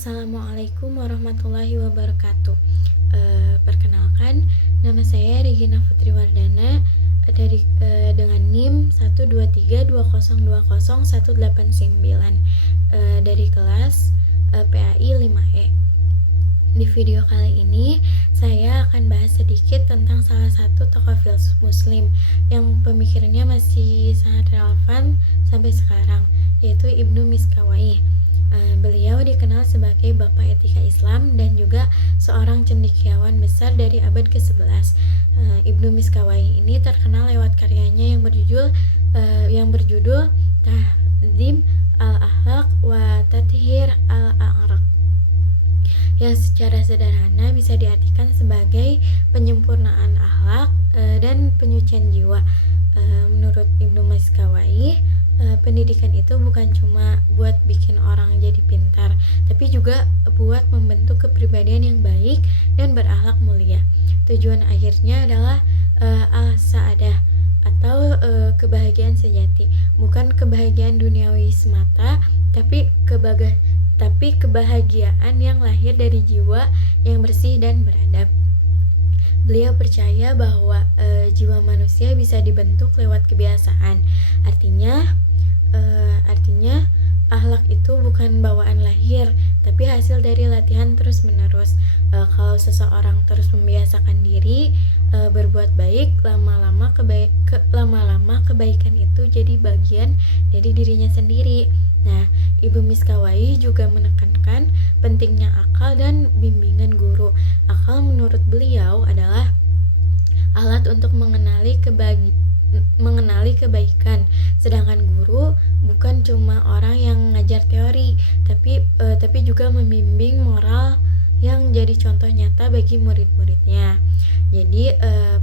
Assalamualaikum warahmatullahi wabarakatuh. Perkenalkan, nama saya Regina Putri Wardana dengan NIM 12320201899 dari kelas PAI 5E. Di video kali ini saya akan bahas sedikit tentang salah satu tokoh filsuf muslim yang pemikirannya masih sangat relevan sampai sekarang, yaitu Ibnu Miskawayh. Beliau dikenal sebagai Bapak Etika Islam dan juga seorang cendekiawan besar dari abad ke-11. Ibnu Miskawayh ini terkenal lewat karyanya yang berjudul Tahdzib al-Akhlaq wa Tathhir al-A'raq, yang secara sederhana bisa diartikan sebagai penyempurnaan akhlak dan penyucian jiwa. Menurut Ibnu Miskawayh, pendidikan itu bukan cuma buat bikin orang jadi pintar, tapi juga buat membentuk kepribadian yang baik dan berakhlak mulia. Tujuan akhirnya adalah al-sa'adah atau kebahagiaan sejati, bukan kebahagiaan duniawi semata, tapi kebahagiaan yang lahir dari jiwa yang bersih dan beradab. Beliau percaya bahwa jiwa manusia bisa dibentuk lewat kebiasaan. Artinya akhlak itu bukan bawaan lahir, tapi hasil dari latihan terus-menerus. Kalau seseorang terus membiasakan diri berbuat baik, lama-lama kebaikan itu jadi bagian dari dirinya sendiri. Nah, Ibu Miskawayh juga menekankan pentingnya akal dan bimbingan guru. Akal menurut beliau adalah alat untuk mengenali kebaikan, sedangkan guru bukan cuma orang yang ngajar teori, tapi juga membimbing moral yang jadi contoh nyata bagi murid-muridnya. Jadi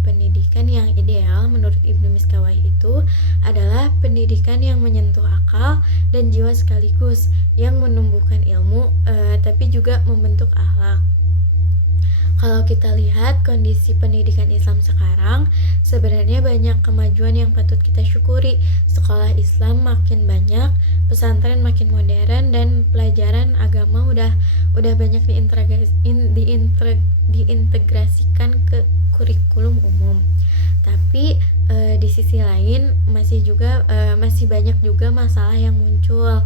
pendidikan yang ideal menurut Ibnu Miskawayh itu adalah pendidikan yang menyentuh akal dan jiwa sekaligus, yang menumbuhkan ilmu tapi juga membentuk akhlak. Kalau kita lihat kondisi pendidikan Islam sekarang, sebenarnya banyak kemajuan yang patut kita syukuri. Sekolah Islam makin banyak, pesantren makin modern, dan pelajaran agama udah banyak diintegrasikan ke kurikulum umum. Tapi di sisi lain masih banyak juga masalah yang muncul.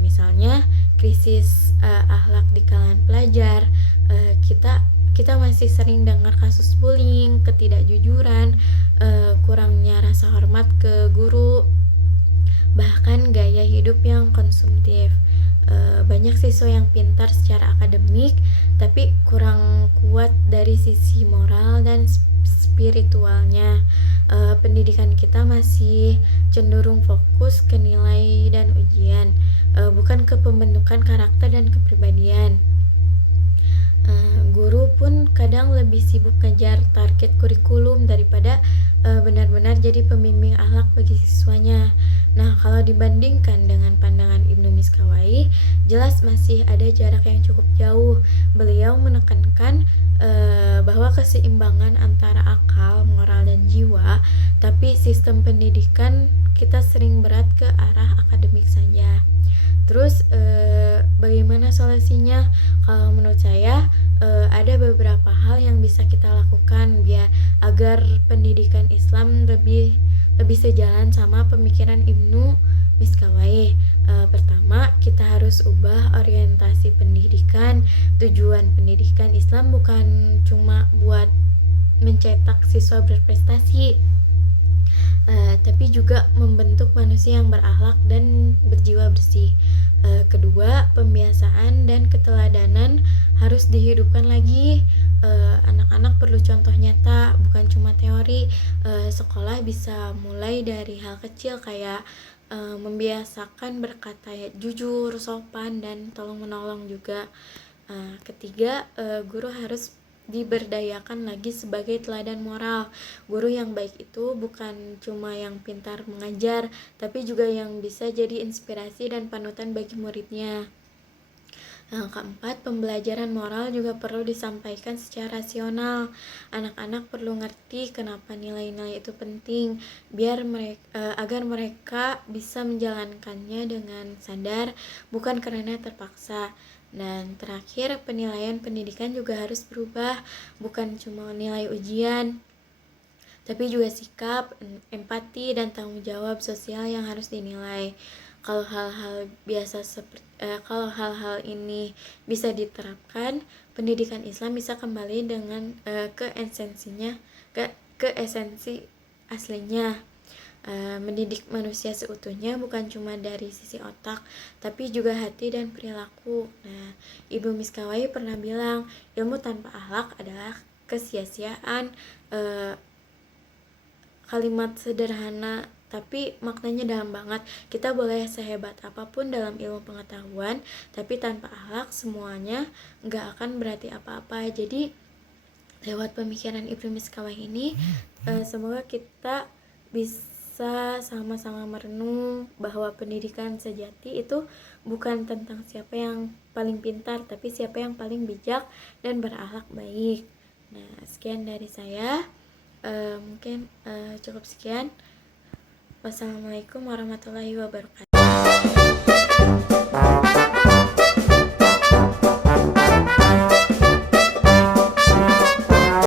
Misalnya krisis akhlak di kalangan pelajar. Kita masih sering dengar kasus bullying, ketidakjujuran, kurangnya rasa hormat ke guru, bahkan gaya hidup yang konsumtif. Banyak siswa yang pintar secara akademik, tapi kurang kuat dari sisi moral dan spiritualnya. Pendidikan kita masih cenderung fokus ke nilai dan ujian, bukan ke pembentukan karakter dan kepribadian. Guru pun kadang lebih sibuk ngejar target kurikulum daripada benar-benar jadi pembimbing akhlak bagi siswanya. Nah, kalau dibandingkan dengan pandangan Ibnu Miskawayh, jelas masih ada jarak yang cukup jauh. Beliau menekankan bahwa keseimbangan antara akal, moral, dan jiwa, tapi sistem pendidikan kita sering berat ke arah akademik saja. Terus bagaimana solusinya? Kalau menurut saya ada beberapa hal yang bisa kita lakukan agar pendidikan Islam lebih sejalan sama pemikiran Ibnu Miskawayh. Pertama, kita harus ubah orientasi pendidikan. Tujuan pendidikan Islam bukan cuma buat mencetak siswa berprestasi, tapi juga membentuk manusia yang berakhlak dan berjiwa bersih. Kedua, pembiasaan dan keteladanan harus dihidupkan lagi. Anak-anak perlu contoh nyata, bukan cuma teori. Sekolah bisa mulai dari hal kecil kayak membiasakan berkata jujur, sopan, dan tolong menolong juga. Ketiga, guru harus diberdayakan lagi sebagai teladan moral. Guru yang baik itu bukan cuma yang pintar mengajar, tapi juga yang bisa jadi inspirasi dan panutan bagi muridnya. Yang keempat, pembelajaran moral juga perlu disampaikan secara rasional. Anak-anak perlu ngerti kenapa nilai-nilai itu penting, agar mereka bisa menjalankannya dengan sadar, bukan karena terpaksa. Dan terakhir, penilaian pendidikan juga harus berubah, bukan cuma nilai ujian, tapi juga sikap, empati, dan tanggung jawab sosial yang harus dinilai. Kalau hal-hal ini bisa diterapkan, pendidikan Islam bisa kembali dengan ke esensi aslinya. Mendidik manusia seutuhnya bukan cuma dari sisi otak, tapi juga hati dan perilaku. Nah, Ibu Miskawai pernah bilang, ilmu tanpa akhlak adalah kesia-siaan. Kalimat sederhana tapi maknanya dalam banget. Kita boleh sehebat apapun dalam ilmu pengetahuan, tapi tanpa akhlak semuanya nggak akan berarti apa-apa. Jadi lewat pemikiran Ibnu Miskawai ini, semoga kita bisa sama-sama merenung bahwa pendidikan sejati itu bukan tentang siapa yang paling pintar, tapi siapa yang paling bijak dan berakhlak baik. Nah, sekian dari saya. Mungkin cukup sekian. Wassalamualaikum warahmatullahi wabarakatuh.